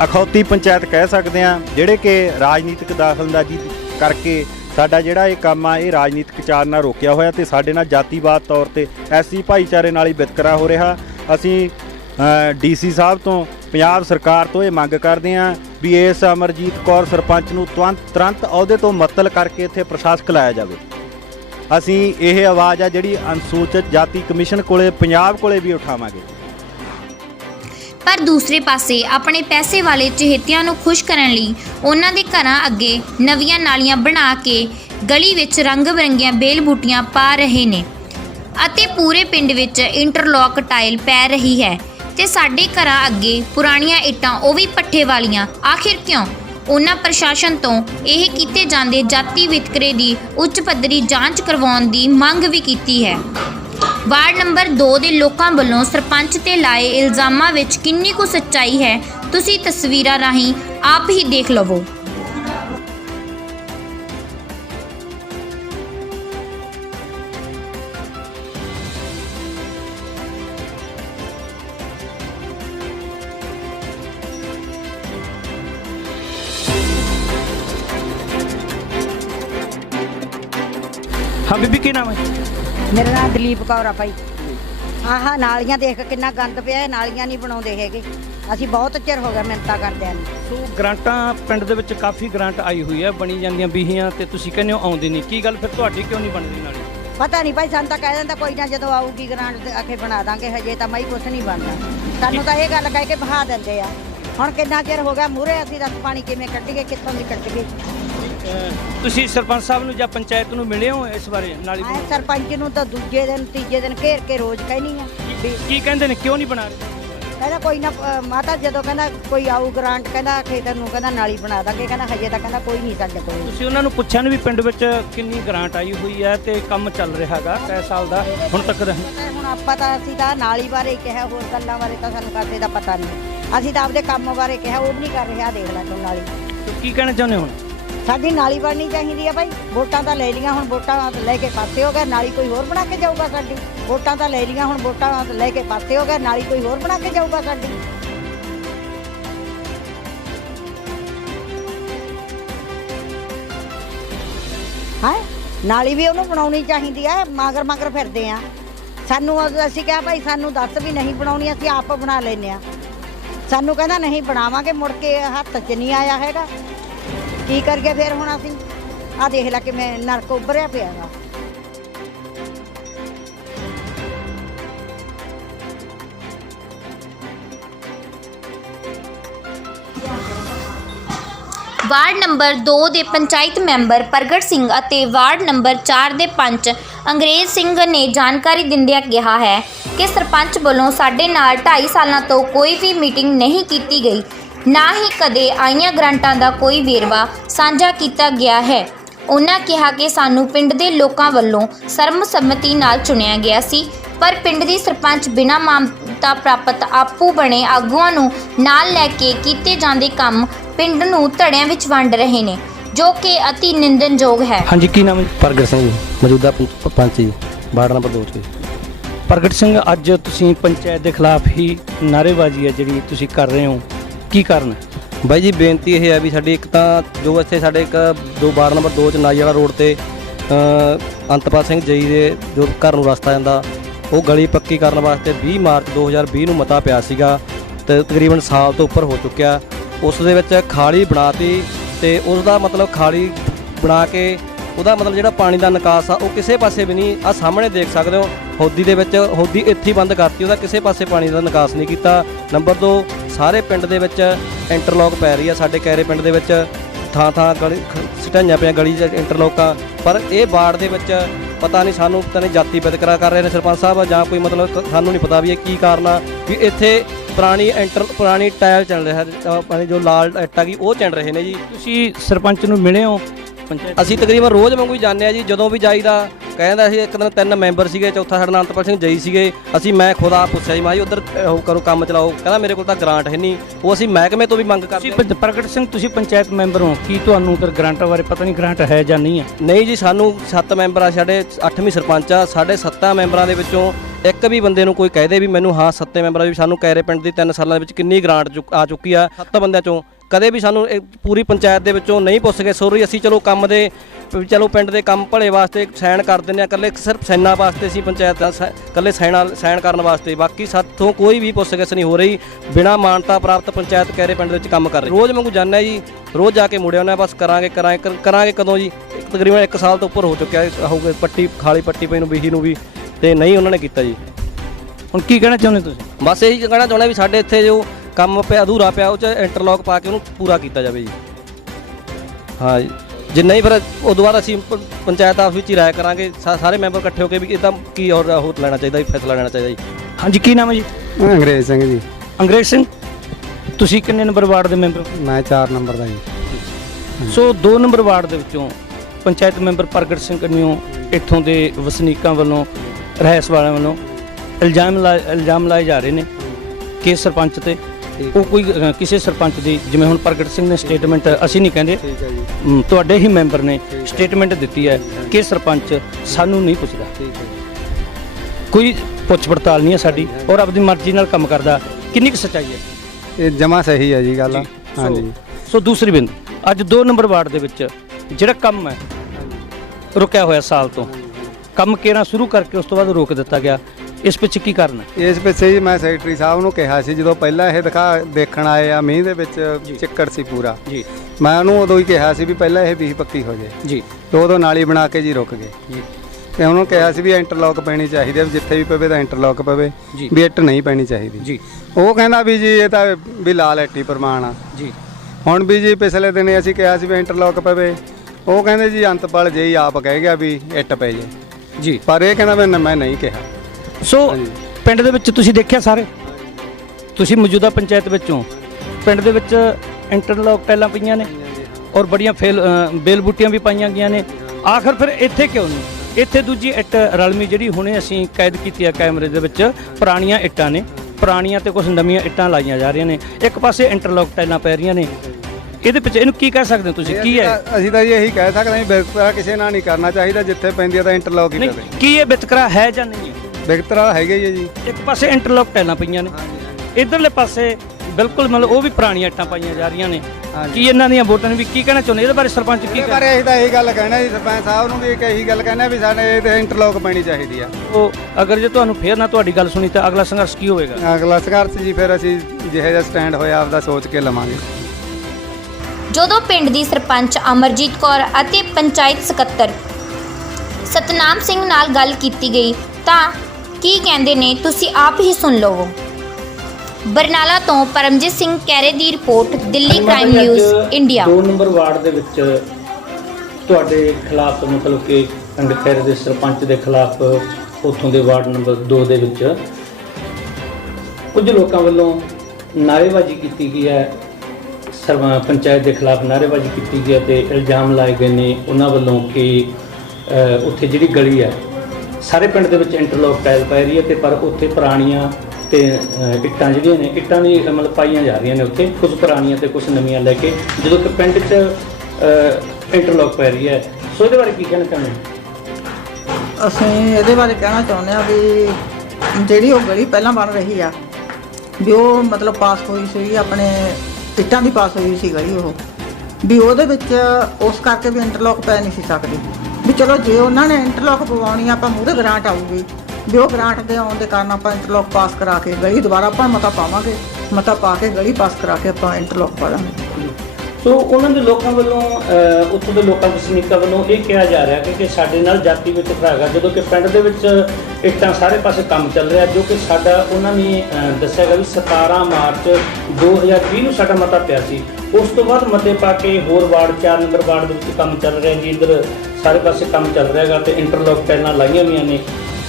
ਅਖੌਤੀ ਪੰਚਾਇਤ ਕਹਿ ਸਕਦੇ ਆ, ਜਿਹੜੇ ਕਿ ਰਾਜਨੀਤਿਕ ਦਖਲਅੰਦਾਜ਼ੀ ਕਰਕੇ ਸਾਡਾ ਜਿਹੜਾ ਇਹ ਕੰਮ ਆ ਇਹ ਰਾਜਨੀਤਿਕ ਚਾਲ ਨਾਲ ਰੋਕਿਆ ਹੋਇਆ, ਤੇ ਸਾਡੇ ਨਾਲ ਜਾਤੀਵਾਦ ਤੌਰ ਤੇ ਐਸੀ ਭਾਈਚਾਰੇ ਨਾਲ ਹੀ ਵਿਤਕਰਾ ਹੋ ਰਿਹਾ। ਅਸੀਂ ਡੀਸੀ ਸਾਹਿਬ ਤੋਂ, ਪੰਜਾਬ ਸਰਕਾਰ ਤੋਂ ਇਹ ਮੰਗ ਕਰਦੇ ਹਾਂ ਵੀ ਇਸ ਅਮਰਜੀਤ ਕੌਰ ਸਰਪੰਚ ਨੂੰ ਤੁਰੰਤ ਅਹੁਦੇ ਤੋਂ ਮੁਅੱਤਲ ਕਰਕੇ ਇੱਥੇ ਪ੍ਰਸ਼ਾਸਕ ਲਾਇਆ ਜਾਵੇ। ਅਸੀਂ ਇਹ ਆਵਾਜ਼ ਆ ਜਿਹੜੀ ਅਨੁਸੂਚਿਤ ਜਾਤੀ ਕਮਿਸ਼ਨ ਕੋਲੇ, ਪੰਜਾਬ ਕੋਲੇ ਵੀ ਉਠਾਵਾਂਗੇ। ਪਰ ਦੂਸਰੇ ਪਾਸੇ ਆਪਣੇ ਪੈਸੇ ਵਾਲੇ ਚਹੇਤਿਆਂ ਨੂੰ ਖੁਸ਼ ਕਰਨ ਲਈ ਉਹਨਾਂ ਦੇ ਘਰਾਂ ਅੱਗੇ ਨਵੀਆਂ ਨਾਲੀਆਂ ਬਣਾ ਕੇ ਗਲੀ ਵਿੱਚ ਰੰਗ-ਬਰੰਗੀਆਂ ਬੇਲ ਬੂਟੀਆਂ ਪਾ ਰਹੇ ਨੇ ਅਤੇ ਪੂਰੇ ਪਿੰਡ ਵਿੱਚ ਇੰਟਰਲੌਕ ਟਾਇਲ ਪੈ ਰਹੀ ਹੈ ਤੇ ਸਾਡੇ ਘਰਾਂ ਅੱਗੇ ਪੁਰਾਣੀਆਂ ਇੱਟਾਂ, ਉਹ ਵੀ ਪੱਠੇ ਵਾਲੀਆਂ। ਆਖਿਰ ਕਿਉਂ? ਉਹਨਾਂ ਪ੍ਰਸ਼ਾਸਨ ਤੋਂ ਇਹ ਕੀਤੇ ਜਾਂਦੇ ਜਾਤੀ ਵਿਤਕਰੇ ਦੀ ਉੱਚ ਪੱਧਰੀ ਜਾਂਚ ਕਰਵਾਉਣ ਦੀ ਮੰਗ ਵੀ ਕੀਤੀ ਹੈ। ਵਾਰਡ ਨੰਬਰ 2 ਦੇ ਲੋਕਾਂ ਵੱਲੋਂ ਸਰਪੰਚ ਤੇ ਲਾਏ ਇਲਜ਼ਾਮਾਂ ਵਿੱਚ ਕਿੰਨੀ ਕੁ ਸੱਚਾਈ ਹੈ, ਤੁਸੀਂ ਤਸਵੀਰਾਂ ਰਾਹੀਂ ਆਪ ਹੀ ਦੇਖ ਲਵੋ। ਹਾਂ ਬੀਬੀ, ਕੀ ਨਾਮ ਹੈ? ਮੇਰਾ ਨਾਮ ਦਲੀਪ ਕੌਰ ਆ ਭਾਈ। ਆਹ ਨਾਲੀਆਂ ਦੇਖ ਕਿੰਨਾ ਗੰਦ ਪਿਆ, ਨਾਲੀਆਂ ਨਹੀਂ ਬਣਾਉਂਦੇ ਹੈਗੇ। ਅਸੀਂ ਬਹੁਤ ਚਿਰ ਹੋ ਗਿਆ ਮਿਹਨਤਾਂ ਕਰਦਿਆਂ ਨੂੰ। ਸੋ ਗ੍ਰਾਂਟਾਂ ਪਿੰਡ ਦੇ ਵਿੱਚ ਕਾਫੀ ਗ੍ਰਾਂਟ ਆਈ ਹੋਈ ਹੈ, ਬਣੀ ਜਾਂਦੀਆਂ ਬੀਹੀਆਂ, ਤੇ ਤੁਸੀਂ ਕਹਿੰਦੇ ਹੋ ਆਉਂਦੀ ਨਹੀਂ। ਕੀ ਗੱਲ ਫਿਰ ਤੁਹਾਡੀ ਕਿਉਂ ਨਹੀਂ ਬਣਦੀ ਨਾਲੀ? ਪਤਾ ਨਹੀਂ ਭਾਈ, ਸਾਨੂੰ ਤਾਂ ਕਹਿ ਦਿੰਦਾ ਕੋਈ ਨਾ ਜਦੋਂ ਆਊਗੀ ਗ੍ਰਾਂਟ ਆਖੇ ਬਣਾ ਦਾਂਗੇ, ਹਜੇ ਤਾਂ ਮੈਂ ਕੁਛ ਨਹੀਂ ਬਣਦਾ। ਸਾਨੂੰ ਤਾਂ ਇਹ ਗੱਲ ਕਹਿ ਕੇ ਬਹਾ ਦਿੰਦੇ ਆ। ਹੁਣ ਕਿੰਨਾ ਚਿਰ ਹੋ ਗਿਆ ਮੂਹਰੇ, ਅਸੀਂ ਦੱਸ ਪਾਣੀ ਕਿਵੇਂ ਕੱਢੀਏ, ਕਿੱਥੋਂ ਦੀ ਕੱਢੀਏ। ਤੁਸੀਂ ਸਰਪੰਚ ਸਾਹਿਬ ਨੂੰ ਜਾਂ ਪੰਚਾਇਤ ਨੂੰ ਮਿਲੇ ਹੋ ਇਸ ਬਾਰੇ ਨਾਲੀ ਮੈਂ ਸਰਪੰਚ ਨੂੰ ਤਾਂ ਦੂਜੇ ਦਿਨ ਤੀਜੇ ਦਿਨ ਘੇਰ ਕੇ ਰੋਜ਼ ਕਹਿਨੀ ਆ ਵੀ ਕੀ ਕਹਿੰਦੇ ਨੇ, ਕਿਉਂ ਨਹੀਂ ਬਣਾ ਰਹੇ? ਕਹਿੰਦਾ ਕੋਈ ਨਾ ਮਾਤਾ, ਜਦੋਂ ਕਹਿੰਦਾ ਕੋਈ ਆਊ ਗ੍ਰਾਂਟ, ਕਹਿੰਦਾ ਖੇਤਰ ਨੂੰ ਕਹਿੰਦਾ ਨਾਲੀ ਬਣਾ ਦਾਂਗੇ, ਕਹਿੰਦਾ ਹਜੇ ਤਾਂ ਕਹਿੰਦਾ ਕੋਈ ਨਹੀਂ ਸਾਡੇ ਕੋਲ। ਤੁਸੀਂ ਉਹਨਾਂ ਨੂੰ ਪੁੱਛਿਆ ਨਹੀਂ ਵੀ ਪਿੰਡ ਵਿੱਚ ਕਿੰਨੀ ਗ੍ਰਾਂਟ ਆਈ ਹੋਈ ਹੈ ਤੇ ਕੰਮ ਚੱਲ ਰਿਹਾ ਹੈਗਾ ਕੈ ਸਾਲ ਦਾ ਹੁਣ ਤੱਕ ਦਾ? ਹੁਣ ਆਪਾਂ ਤਾਂ ਅਸੀਂ ਤਾਂ ਨਾਲੀ ਬਾਰੇ ਕਿਹਾ, ਹੋਰ ਗੱਲਾਂ ਬਾਰੇ ਤਾਂ ਸਾਨੂੰ ਕਾਸੇ ਦਾ ਪਤਾ ਨਹੀਂ। ਅਸੀਂ ਤਾਂ ਆਪਦੇ ਕੰਮ ਬਾਰੇ ਕਿਹਾ, ਉਹ ਨਹੀਂ ਕਰ ਰਿਹਾ। ਦੇਖ ਲੈ ਤੂੰ ਨਾਲੀ। ਕੀ ਕਹਿਣਾ ਚਾਹੁੰਦੇ ਹੁਣ? ਸਾਡੀ ਨਾਲੀ ਬਣਨੀ ਚਾਹੀਦੀ ਆ ਭਾਈ। ਵੋਟਾਂ ਤਾਂ ਲੈ ਲਈਆਂ, ਹੁਣ ਵੋਟਾਂ ਲੈ ਕੇ ਪਾਸੇ ਹੋ ਗਏ, ਨਾਲੀ ਕੋਈ ਹੋਰ ਬਣਾ ਕੇ ਜਾਊਗਾ ਸਾਡੀ। ਵੋਟਾਂ ਤਾਂ ਲੈ ਲਈਆਂ, ਹੁਣ ਵੋਟਾਂ ਲੈ ਕੇ ਪਾਸੇ ਹੋ ਗਏ, ਨਾਲੀ ਕੋਈ ਹੋਰ ਬਣਾ ਕੇ ਜਾਊਗਾ ਸਾਡੀ। ਹਾਂ, ਨਾਲੀ ਵੀ ਉਹਨੂੰ ਬਣਾਉਣੀ ਚਾਹੀਦੀ ਆ। ਮਗਰ ਫਿਰਦੇ ਆ। ਸਾਨੂੰ ਅਸੀਂ ਕਿਹਾ ਭਾਈ ਸਾਨੂੰ ਦੱਸ ਵੀ ਨਹੀਂ ਬਣਾਉਣੀ, ਅਸੀਂ ਆਪ ਬਣਾ ਲੈਨੇ ਆ। ਸਾਨੂੰ ਕਹਿੰਦਾ ਨਹੀਂ ਬਣਾਵਾਂਗੇ, ਮੁੜ ਕੇ ਹੱਥ 'ਚ ਨਹੀਂ ਆਇਆ ਹੈਗਾ। ਕੀ ਕਰਕੇ ਫਿਰ ਹੁਣ ਅਸੀਂ ਆਹ ਦੇਖ ਲੈ ਕਿਵੇਂ ਨਰਕ ਉੱਭਰਿਆ ਪਿਆ ਵਾ। ਵਾਰਡ ਨੰਬਰ 2 ਦੇ ਪੰਚਾਇਤ ਮੈਂਬਰ ਪ੍ਰਗਟ ਸਿੰਘ ਅਤੇ ਵਾਰਡ ਨੰਬਰ 4 ਦੇ ਪੰਚ ਅੰਗਰੇਜ਼ ਸਿੰਘ ਨੇ ਜਾਣਕਾਰੀ ਦਿੰਦਿਆਂ ਕਿਹਾ ਹੈ ਕਿ ਸਰਪੰਚ ਵੱਲੋਂ ਸਾਡੇ ਨਾਲ 2.5 ਸਾਲਾਂ ਤੋਂ ਕੋਈ ਵੀ ਮੀਟਿੰਗ ਨਹੀਂ ਕੀਤੀ ਗਈ, ਨਾ ਹੀ ਕਦੇ ਆਈਆਂ ਗ੍ਰਾਂਟਾਂ ਦਾ ਕੋਈ ਵੇਰਵਾ ਸਾਂਝਾ ਕੀਤਾ ਗਿਆ ਹੈ। ਉਹਨਾਂ ਕਿਹਾ ਕਿ ਸਾਨੂੰ ਪਿੰਡ ਦੇ ਲੋਕਾਂ ਵੱਲੋਂ ਸਰਬਸੰਮਤੀ ਨਾਲ ਚੁਣਿਆ ਗਿਆ ਸੀ, ਪਰ ਪਿੰਡ ਦੀ ਸਰਪੰਚ ਬਿਨਾਂ ਮਾਨਤਾ ਪ੍ਰਾਪਤ ਆਪੂ ਬਣੇ ਆਗੂਆਂ ਨੂੰ ਨਾਲ ਲੈ ਕੇ ਕੀਤੇ ਜਾਂਦੇ ਕੰਮ ਪਿੰਡ ਨੂੰ ਧੜਿਆਂ ਵਿੱਚ ਵੰਡ ਰਹੇ ਨੇ, ਜੋ ਕਿ ਅਤੀ ਨਿੰਦਣਯੋਗ ਹੈ। ਹਾਂਜੀ, ਕੀ ਨਾਮ ਹੈ? ਪ੍ਰਗਟ ਸਿੰਘ, ਮੌਜੂਦਾ ਪੰਚ ਜੀ, ਵਾਰਡ ਨੰਬਰ 2 'ਚ। ਪ੍ਰਗਟ ਸਿੰਘ, ਅੱਜ ਤੁਸੀਂ ਪੰਚਾਇਤ ਦੇ ਖਿਲਾਫ ਹੀ ਨਾਅਰੇਬਾਜ਼ੀ ਹੈ ਜਿਹੜੀ ਤੁਸੀਂ ਕਰ ਰਹੇ ਹੋ, ਕੀ ਕਾਰਨ ਹੈ? ਬਾਈ ਜੀ ਬੇਨਤੀ ਇਹ ਹੈ ਵੀ ਸਾਡੀ ਇੱਕ ਤਾਂ ਜੋ ਇੱਥੇ ਸਾਡੇ ਇੱਕ ਵਾਰਡ ਨੰਬਰ 2 ਚ ਨਾਈ ਵਾਲਾ ਰੋਡ ਤੇ ਅੰਤਪਾਲ ਸਿੰਘ ਜਈ ਦੇ ਜੋ ਘਰ ਨੂੰ ਰਸਤਾ ਜਾਂਦਾ, ਉਹ ਗਲੀ ਪੱਕੀ ਕਰਨ ਵਾਸਤੇ 20 ਮਾਰਚ 2020 ਨੂੰ ਮਤਾ ਪਿਆ ਸੀਗਾ ਤੇ ਤਕਰੀਬਨ ਸਾਲ ਤੋਂ ਉੱਪਰ ਹੋ ਚੁੱਕਿਆ। ਉਸ ਦੇ ਵਿੱਚ ਖਾਲੀ ਬਣਾਤੀ ਤੇ ਉਸ ਦਾ ਮਤਲਬ ਖਾਲੀ ਬਣਾ ਕੇ ਉਹਦਾ ਮਤਲਬ ਜਿਹੜਾ ਪਾਣੀ ਦਾ ਨਿਕਾਸ ਆ ਉਹ ਕਿਸੇ ਪਾਸੇ ਵੀ ਨਹੀਂ, ਆ ਸਾਹਮਣੇ ਦੇਖ ਸਕਦੇ ਹੋ ਹੌਦੀ ਦੇ ਵਿੱਚ, ਹੌਦੀ ਇੱਥੇ ਹੀ ਬੰਦ ਕਰਤੀ, ਉਹਦਾ ਕਿਸੇ ਪਾਸੇ ਪਾਣੀ ਦਾ ਨਿਕਾਸ ਨਹੀਂ ਕੀਤਾ। ਨੰਬਰ 2, ਸਾਰੇ ਪਿੰਡ ਦੇ ਵਿੱਚ ਇੰਟਰਲੋਕ ਪੈ ਰਹੀ ਆ, ਸਾਡੇ ਕੈਰੇ ਪਿੰਡ ਦੇ ਵਿੱਚ ਥਾਂ ਗਲੀ ਸਟਾਈਆਂ ਪਿਆ ਗਲੀ 'ਚ ਇੰਟਰਲੋਕਾਂ, ਪਰ ਇਹ ਵਾਰਡ ਦੇ ਵਿੱਚ ਪਤਾ ਨਹੀਂ ਸਾਨੂੰ ਪਤਾ ਨਹੀਂ ਜਾਤੀ ਵਿਤਕਰਾ ਕਰ ਰਹੇ ਨੇ ਸਰਪੰਚ ਸਾਹਿਬ ਜਾਂ ਕੋਈ ਮਤਲਬ ਸਾਨੂੰ ਨਹੀਂ ਪਤਾ ਵੀ ਇਹ ਕੀ ਕਾਰਨ ਆ ਵੀ ਇੱਥੇ ਪੁਰਾਣੀ ਟਾਇਲ ਚੱਲ ਰਿਹਾ, ਜੋ ਲਾਲ ਇੱਟਾਂ ਗਈ ਉਹ ਚੱਲ ਰਹੇ ਨੇ ਜੀ। ਤੁਸੀਂ ਸਰਪੰਚ ਨੂੰ ਮਿਲੇ ਹੋ ਪੰਚਾਇਤ? ਅਸੀਂ ਤਕਰੀਬਨ ਰੋਜ਼ ਵਾਂਗੂ ਹੀ ਜਾਂਦੇ ਆ ਜੀ, ਜਦੋਂ ਵੀ ਜਾਈਦਾ ਕਹਿੰਦਾ ਸੀ। ਇੱਕ ਦਿਨ 3 ਮੈਂਬਰ ਸੀਗੇ, ਚੌਥਾ ਸਾਡਾ ਅੰਤਪਾਲ ਸਿੰਘ ਜਈ ਸੀਗੇ। ਅਸੀਂ ਮੈਂ ਖੁਦ ਆਪ ਪੁੱਛਿਆ ਜੀ, ਮੈਂ ਜੀ ਉੱਧਰ ਉਹ ਕਰੋ ਕੰਮ ਚਲਾਓ, ਕਹਿੰਦਾ ਮੇਰੇ ਕੋਲ ਤਾਂ ਗ੍ਰਾਂਟ ਹੈ ਨਹੀਂ। ਉਹ ਅਸੀਂ ਮਹਿਕਮੇ ਤੋਂ ਵੀ ਮੰਗ ਕਰਦੇ ਤੁਸੀਂ ਪ੍ਰਗਟ ਸਿੰਘ ਤੁਸੀਂ ਪੰਚਾਇਤ ਮੈਂਬਰ ਹੋ, ਕੀ ਤੁਹਾਨੂੰ ਫਿਰ ਗ੍ਰਾਂਟਾਂ ਬਾਰੇ ਪਤਾ ਨਹੀਂ ਗ੍ਰਾਂਟ ਹੈ ਜਾਂ ਨਹੀਂ ਹੈ? ਨਹੀਂ ਜੀ, ਸਾਨੂੰ 7 ਮੈਂਬਰ ਆ, ਸਾਡੇ 8ਵੀਂ ਸਰਪੰਚ ਆ। ਸਾਡੇ 7 ਮੈਂਬਰਾਂ ਦੇ ਵਿੱਚੋਂ ਇੱਕ ਵੀ ਬੰਦੇ ਨੂੰ ਕੋਈ ਕਹਦੇ ਵੀ ਮੈਨੂੰ ਹਾਂ 7 ਮੈਂਬਰਾਂ ਵੀ ਸਾਨੂੰ ਕੈਰੇ ਪਿੰਡ ਦੀ 3 ਸਾਲਾਂ ਦੇ ਵਿੱਚ ਕਿੰਨੀ ਗ੍ਰਾਂਟ ਆ ਚੁੱਕੀ ਆ, 7 ਬੰਦਿਆਂ ਚੋਂ ਕਦੇ ਵੀ ਸਾਨੂੰ ਪੂਰੀ ਪੰਚਾਇਤ ਦੇ ਵਿੱਚੋਂ ਨਹੀਂ ਪੁੱਛ ਗਏ। ਸੋਰੀ ਅਸੀਂ ਚਲੋ ਕੰਮ ਦੇ ਚਲੋ ਪਿੰਡ ਦੇ ਕੰਮ ਭਲੇ ਵਾਸਤੇ ਸਾਈਨ ਕਰ ਦਿੰਦੇ ਆ, ਇਕੱਲੇ ਸਿਰਫ ਸਾਈਨਾਂ ਵਾਸਤੇ ਅਸੀਂ ਪੰਚਾਇਤ ਦਾ ਇਕੱਲੇ ਸਾਈਨ ਕਰਨ ਵਾਸਤੇ, ਬਾਕੀ ਸਾਥੋਂ ਕੋਈ ਵੀ ਪੁੱਛ ਗਿੱਛ ਨਹੀਂ ਹੋ ਰਹੀ। ਬਿਨਾਂ ਮਾਨਤਾ ਪ੍ਰਾਪਤ ਪੰਚਾਇਤ ਕੈਰੇ ਪਿੰਡ ਵਿੱਚ ਕੰਮ ਕਰ ਰਹੀ। ਰੋਜ਼ ਵਾਂਗੂ ਜਾਂਦੇ ਜੀ, ਰੋਜ਼ ਜਾ ਕੇ ਮੁੜਿਆ ਉਹਨਾਂ ਬਸ ਕਰਾਂਗੇ ਕਦੋਂ ਜੀ? ਤਕਰੀਬਨ 1 ਸਾਲ ਤੋਂ ਉੱਪਰ ਹੋ ਚੁੱਕਿਆ ਹੋਊਗਾ ਖਾਲੀ ਪੱਟੀ ਪਈ ਨੂੰ ਬੀਹੀ ਨੂੰ ਵੀ, ਤੇ ਨਹੀਂ ਉਹਨਾਂ ਨੇ ਕੀਤਾ ਜੀ। ਹੁਣ ਕੀ ਕਹਿਣਾ ਚਾਹੁੰਦੇ ਤੁਸੀਂ? ਬਸ ਇਹੀ ਕਹਿਣਾ ਚਾਹੁੰਦਾ ਵੀ ਸਾਡੇ ਇੱਥੇ ਜੋ ਕੰਮ ਪਿਆ ਅਧੂਰਾ ਪਿਆ ਉਹ 'ਚ ਇੰਟਰਲੋਕ ਪਾ ਕੇ ਉਹਨੂੰ ਪੂਰਾ ਕੀਤਾ ਜਾਵੇ ਜੀ। ਹਾਂ ਜੀ, ਜੇ ਨਹੀਂ ਫਿਰ ਉਦੋਂ ਬਾਅਦ ਅਸੀਂ ਪੰਚਾਇਤ ਆਫਿਸ ਵਿੱਚ ਹੀ ਰਾਏ ਕਰਾਂਗੇ, ਸਾਰੇ ਮੈਂਬਰ ਇਕੱਠੇ ਹੋ ਕੇ ਵੀ ਇੱਦਾਂ ਕੀ ਹੋਰ ਲੈਣਾ ਚਾਹੀਦਾ, ਫੈਸਲਾ ਲੈਣਾ ਚਾਹੀਦਾ ਜੀ। ਹਾਂਜੀ, ਕੀ ਨਾਮ ਹੈ ਜੀ? ਅੰਗਰੇਜ਼ ਸਿੰਘ ਜੀ। ਅੰਗਰੇਜ਼ ਸਿੰਘ, ਤੁਸੀਂ ਕਿੰਨੇ ਨੰਬਰ ਵਾਰਡ ਦੇ ਮੈਂਬਰ? ਮੈਂ 4 ਨੰਬਰ ਦਾ ਜੀ। ਸੋ 2 ਨੰਬਰ ਵਾਰਡ ਦੇ ਵਿੱਚੋਂ ਪੰਚਾਇਤ ਮੈਂਬਰ ਪ੍ਰਗਟ ਸਿੰਘ ਕੰਨਿਓ ਇੱਥੋਂ ਦੇ ਵਸਨੀਕਾਂ ਵੱਲੋਂ, ਰਹਿਸ ਵਾਲਿਆਂ ਵੱਲੋਂ ਇਲਜ਼ਾਮ ਲਾਏ ਜਾ ਰਹੇ ਨੇ ਕਿ ਸਰਪੰਚ ਤੇ ਉਹ ਕੋਈ ਕਿਸੇ ਸਰਪੰਚ ਦੀ, ਜਿਵੇਂ ਹੁਣ ਪ੍ਰਗਟ ਸਿੰਘ ਨੇ ਸਟੇਟਮੈਂਟ, ਅਸੀਂ ਨਹੀਂ ਕਹਿੰਦੇ, ਠੀਕ ਹੈ ਜੀ। ਤੁਹਾਡੇ ਹੀ ਮੈਂਬਰ ਨੇ ਸਟੇਟਮੈਂਟ ਦਿੱਤੀ ਹੈ ਕਿ ਸਰਪੰਚ ਸਾਨੂੰ ਨਹੀਂ ਪੁੱਛਦਾ, ਠੀਕ ਹੈ ਜੀ। ਕੋਈ ਪੁੱਛ ਪੜਤਾਲ ਨਹੀਂ ਹੈ ਸਾਡੀ, ਔਰ ਆਪਣੀ ਮਰਜ਼ੀ ਨਾਲ ਕੰਮ ਕਰਦਾ। ਕਿੰਨੀ ਕੁ ਸੱਚਾਈ ਹੈ? ਇਹ ਜਮਾ ਸਹੀ ਹੈ ਜੀ ਗੱਲ। ਹਾਂਜੀ। ਸੋ ਦੂਸਰੀ ਬਿੰਦ, ਅੱਜ 2 ਨੰਬਰ ਵਾਰਡ ਦੇ ਵਿੱਚ ਜਿਹੜਾ ਕੰਮ ਹੈ ਰੁਕਿਆ ਹੋਇਆ ਸਾਲ ਤੋਂ, ਕੰਮ ਕਿਹੜਾ ਸ਼ੁਰੂ ਕਰਕੇ ਉਸ ਤੋਂ ਬਾਅਦ ਰੋਕ ਦਿੱਤਾ ਗਿਆ, ਇਸ ਪਿੱਛੇ ਕੀ ਕਾਰਨ ਹੈ? ਇਸ ਪਿੱਛੇ ਜੀ ਮੈਂ ਸੈਕਟਰੀ ਸਾਹਿਬ ਨੂੰ ਕਿਹਾ ਸੀ, ਜਦੋਂ ਪਹਿਲਾਂ ਇਹ ਦੇਖਣ ਆਏ ਆ, ਮੀਂਹ ਦੇ ਵਿੱਚ ਚਿੱਕੜ ਸੀ ਪੂਰਾ ਜੀ, ਮੈਂ ਉਹਨੂੰ ਉਦੋਂ ਹੀ ਕਿਹਾ ਸੀ ਵੀ ਪਹਿਲਾਂ ਇਹ ਬੀਹ ਪੱਕੀ ਹੋ ਜਾਏ ਜੀ, ਤੇ ਉਦੋਂ ਨਾਲੀ ਬਣਾ ਕੇ ਜੀ ਰੁਕ ਗਏ ਜੀ। ਤੇ ਉਹਨੂੰ ਕਿਹਾ ਸੀ ਵੀ ਇੰਟਰਲੌਕ ਪੈਣੀ ਚਾਹੀਦੀ ਹੈ, ਜਿੱਥੇ ਵੀ ਪਵੇ ਤਾਂ ਇੰਟਰਲੌਕ ਪਵੇ, ਜੀ। ਵੀ ਇੱਟ ਨਹੀਂ ਪੈਣੀ ਚਾਹੀਦੀ ਜੀ। ਉਹ ਕਹਿੰਦਾ ਵੀ ਜੀ ਇਹ ਤਾਂ ਵੀ ਲਾਲ ਇੱਟੀ ਪ੍ਰਮਾਣ ਆ ਜੀ। ਹੁਣ ਵੀ ਜੀ ਪਿਛਲੇ ਦਿਨ ਅਸੀਂ ਕਿਹਾ ਸੀ ਵੀ ਇੰਟਰਲੌਕ ਪਵੇ, ਉਹ ਕਹਿੰਦੇ ਜੀ ਅੰਤਪਾਲ ਜੀ ਆਪ ਕਹਿ ਗਿਆ ਵੀ ਇੱਟ ਪੈ ਜੇ ਜੀ, ਪਰ ਇਹ ਕਹਿੰਦਾ ਮੈਂ ਨਹੀਂ ਕਿਹਾ। ਸੋ ਪਿੰਡ ਦੇ ਵਿੱਚ ਤੁਸੀਂ ਦੇਖਿਆ, ਸਾਰੇ ਤੁਸੀਂ ਮੌਜੂਦਾ ਪੰਚਾਇਤ ਵਿੱਚੋਂ, ਪਿੰਡ ਦੇ ਵਿੱਚ ਇੰਟਰਲੌਕ ਟਾਈਲਾਂ ਪਈਆਂ ਨੇ ਔਰ ਬੜੀਆਂ ਬੇਲ ਬੂਟੀਆਂ ਵੀ ਪਾਈਆਂ ਗਈਆਂ ਨੇ। ਆਖਰ ਫਿਰ ਇੱਥੇ ਕਿਉਂ ਨਹੀਂ? ਇੱਥੇ ਦੂਜੀ ਇੱਟ ਰਲਮੀ ਜਿਹੜੀ ਹੁਣੇ ਅਸੀਂ ਕੈਦ ਕੀਤੀ ਆ ਕੈਮਰੇ ਦੇ ਵਿੱਚ, ਪੁਰਾਣੀਆਂ ਇੱਟਾਂ ਨੇ, ਪੁਰਾਣੀਆਂ ਤੇ ਕੁਝ ਨਵੀਆਂ ਇੱਟਾਂ ਲਾਈਆਂ ਜਾ ਰਹੀਆਂ ਨੇ। ਇੱਕ ਪਾਸੇ ਇੰਟਰਲੌਕ ਟਾਈਲਾਂ ਪੈ ਰਹੀਆਂ ਨੇ, ਇਹਦੇ ਪਿੱਛੇ ਇਹਨੂੰ ਕੀ ਕਹਿ ਸਕਦੇ ਹੋ ਤੁਸੀਂ? ਕੀ ਹੈ? ਅਸੀਂ ਤਾਂ ਜੀ ਇਹੀ ਕਹਿ ਸਕਦੇ ਹਾਂ, ਵਿਤਕਰਾ ਕਿਸੇ ਨਾਲ ਨਹੀਂ ਕਰਨਾ ਚਾਹੀਦਾ, ਜਿੱਥੇ ਪੈਂਦੀ ਹੈ ਤਾਂ ਇੰਟਰਲੌਕ ਹੀ ਨਹੀਂ, ਪਵੇ। ਕੀ ਇਹ ਵਿਤਕਰਾ ਹੈ ਜਾਂ ਨਹੀਂ? ਵਿਤਕਰਾ ਹੈਗਾ ਹੀ ਹੈ ਜੀ। ਇੱਕ ਪਾਸੇ ਇੰਟਰਲੌਕ ਟਾਈਲਾਂ ਪਈਆਂ ਨੇ, ਇਧਰਲੇ ਪਾਸੇ ਬਿਲਕੁਲ ਮਤਲਬ ਉਹ ਵੀ ਪੁਰਾਣੀਆਂ ਇੱਟਾਂ ਪਾਈਆਂ ਜਾ ਰਹੀਆਂ ਨੇ। ਕੀ ਇਹਨਾਂ ਦੀਆਂ ਵੋਟਾਂ ਨੇ ਵੀ ਕੀ ਕਹਿਣਾ ਚਾਹੁੰਦੇ ਇਹਦੇ ਬਾਰੇ? ਸਰਪੰਚ ਕੀ ਇਹਦੇ ਬਾਰੇ ਅਸੀਂ ਤਾਂ ਇਹੀ ਗੱਲ ਕਹਿਣਾ ਜੀ, ਸਰਪੰਚ ਸਾਹਿਬ ਨੂੰ ਵੀ ਇਹੀ ਗੱਲ ਕਹਿਣਾ ਵੀ ਸਾਡੇ ਇਹ ਇੰਟਰਲੌਕ ਪੈਣੀ ਚਾਹੀਦੀ ਆ। ਉਹ ਅਗਰ ਜੇ ਤੁਹਾਨੂੰ ਫੇਰ ਨਾ ਤੁਹਾਡੀ ਗੱਲ ਸੁਣੀ ਤਾਂ ਅਗਲਾ ਸੰਘਰਸ਼ ਕੀ ਹੋਵੇਗਾ? ਅਗਲਾ ਸੰਘਰਸ਼ ਜੀ ਫਿਰ ਅਸੀਂ ਜਿਹੇ ਜਿਹਾ ਸਟੈਂਡ ਹੋਇਆ ਆਪਦਾ ਸੋਚ ਕੇ ਲਵਾਂਗੇ। ਜਦੋਂ ਪਿੰਡ ਦੀ ਸਰਪੰਚ ਅਮਰਜੀਤ ਕੌਰ ਅਤੇ ਪੰਚਾਇਤ ਸਕੱਤਰ ਸਤਨਾਮ ਸਿੰਘ ਨਾਲ ਗੱਲ ਕੀਤੀ ਗਈ ਤਾਂ ਕੀ ਕਹਿੰਦੇ ਨੇ ਤੁਸੀਂ ਆਪ ਹੀ ਸੁਣ ਲਵੋ। ਬਰਨਾਲਾ ਤੋਂ ਪਰਮਜੀਤ ਸਿੰਘ ਕੈਰੇ ਦੀ report, Delhi crime news India. 2 number ward ਦੇ ਵਿੱਚ ਤੁਹਾਡੇ ਖਿਲਾਫ, ਮਤਲਬ ਕਿ ਪਿੰਡ ਖੈਰੇ ਦੇ ਸਰਪੰਚ ਦੇ ਖਿਲਾਫ, ਉੱਥੋਂ ਦੇ ਵਾਰਡ ਨੰਬਰ 2 ਦੇ ਵਿੱਚ ਕੁਝ ਲੋਕਾਂ ਵੱਲੋਂ ਨਾਅਰੇਬਾਜ਼ੀ ਕੀਤੀ ਗਈ ਹੈ, ਪੰਚਾਇਤ ਦੇ ਖਿਲਾਫ ਨਾਅਰੇਬਾਜ਼ੀ ਕੀਤੀ ਗਈ ਹੈ ਤੇ ਇਲਜ਼ਾਮ ਲਾਏ ਗਏ ਨੇ ਉਹਨਾਂ ਵੱਲੋਂ ਕਿ ਉੱਥੇ ਜਿਹੜੀ ਗਲੀ ਹੈ, ਸਾਰੇ ਪਿੰਡ ਦੇ ਵਿੱਚ ਇੰਟਰਲੌਕ ਟਾਈਲ ਪੈ ਰਹੀ ਹੈ ਤੇ ਪਰ ਉੱਥੇ ਪੁਰਾਣੀਆਂ ਤੇ ਇੱਟਾਂ ਜਿਹੜੀਆਂ ਨੇ, ਇੱਟਾਂ ਦੀ ਮਤਲਬ ਪਾਈਆਂ ਜਾ ਰਹੀਆਂ ਨੇ ਉੱਥੇ, ਕੁਝ ਪੁਰਾਣੀਆਂ ਤੇ ਕੁਝ ਨਵੀਆਂ ਲੈ ਕੇ, ਜਦੋਂ ਕਿ ਪਿੰਡ 'ਚ ਇੰਟਰਲੌਕ ਪੈ ਰਹੀ ਹੈ। ਸੋ ਇਹਦੇ ਬਾਰੇ ਕੀ ਕਹਿਣਾ ਚਾਹੁੰਦੇ? ਅਸੀਂ ਇਹਦੇ ਬਾਰੇ ਕਹਿਣਾ ਚਾਹੁੰਦੇ ਹਾਂ ਵੀ ਜਿਹੜੀ ਉਹ ਗਲੀ ਪਹਿਲਾਂ ਬਣ ਰਹੀ ਆ ਵੀ ਉਹ ਮਤਲਬ ਪਾਸ ਹੋਈ ਸੀ ਆਪਣੇ ਇੱਟਾਂ ਦੀ ਪਾਸ ਹੋਈ ਸੀ ਗਲੀ ਉਹ ਵੀ ਉਹਦੇ ਵਿੱਚ ਉਸ ਕਰਕੇ ਵੀ ਇੰਟਰਲੋਕ ਪੈ ਨਹੀਂ ਸੀ ਸਕਦੇ ਵੀ ਚਲੋ ਜੇ ਉਹਨਾਂ ਨੇ ਇੰਟਰਲੋਕ ਪਵਾਉਣੀ ਆਪਾਂ ਮੂਹਰੇ ਗ੍ਰਾਂਟ ਆਊਗੀ ਵੀ ਉਹ ਗ੍ਰਾਂਟ ਦੇ ਆਉਣ ਦੇ ਕਾਰਨ ਆਪਾਂ ਇੰਟਰਲੋਕ ਪਾਸ ਕਰਾ ਕੇ ਗਲੀ ਦੁਬਾਰਾ ਆਪਾਂ ਮਤਾ ਪਾਵਾਂਗੇ ਮਤਾ ਪਾ ਕੇ ਗਲੀ ਪਾਸ ਕਰਾ ਕੇ ਆਪਾਂ ਇੰਟਰਲੋਕ ਪਾ ਦਾਂਗੇ। ਸੋ ਉਹਨਾਂ ਦੇ ਲੋਕਾਂ ਵੱਲੋਂ ਉੱਥੋਂ ਦੇ ਲੋਕਾਂ ਵਸਨੀਕਾਂ ਵੱਲੋਂ ਇਹ ਕਿਹਾ ਜਾ ਰਿਹਾ ਕਿ ਸਾਡੇ ਨਾਲ ਜਾਤੀ ਵਿੱਚ ਹੈਗਾ, ਜਦੋਂ ਕਿ ਪਿੰਡ ਦੇ ਵਿੱਚ ਇੱਟਾਂ ਸਾਰੇ ਪਾਸੇ ਕੰਮ ਚੱਲ ਰਿਹਾ, ਜੋ ਕਿ ਸਾਡਾ ਉਹਨਾਂ ਨੇ ਦੱਸਿਆ ਗਿਆ ਵੀ 17 ਮਾਰਚ 2020 ਨੂੰ ਸਾਡਾ ਮਤਾ ਪਿਆ ਸੀ। ਉਸ ਤੋਂ ਬਾਅਦ ਮਤੇ ਪਾ ਕੇ ਹੋਰ ਵਾਰਡ 4 ਨੰਬਰ ਵਾਰਡ ਦੇ ਵਿੱਚ ਕੰਮ ਚੱਲ ਰਿਹਾ ਜੀ, ਇੱਧਰ ਸਾਰੇ ਪਾਸੇ ਕੰਮ ਚੱਲ ਰਿਹਾ ਹੈਗਾ ਤੇ ਇੰਟਰਲੋਕ ਪਹਿਲਾਂ ਲਾਈਆਂ ਹੋਈਆਂ ਨੇ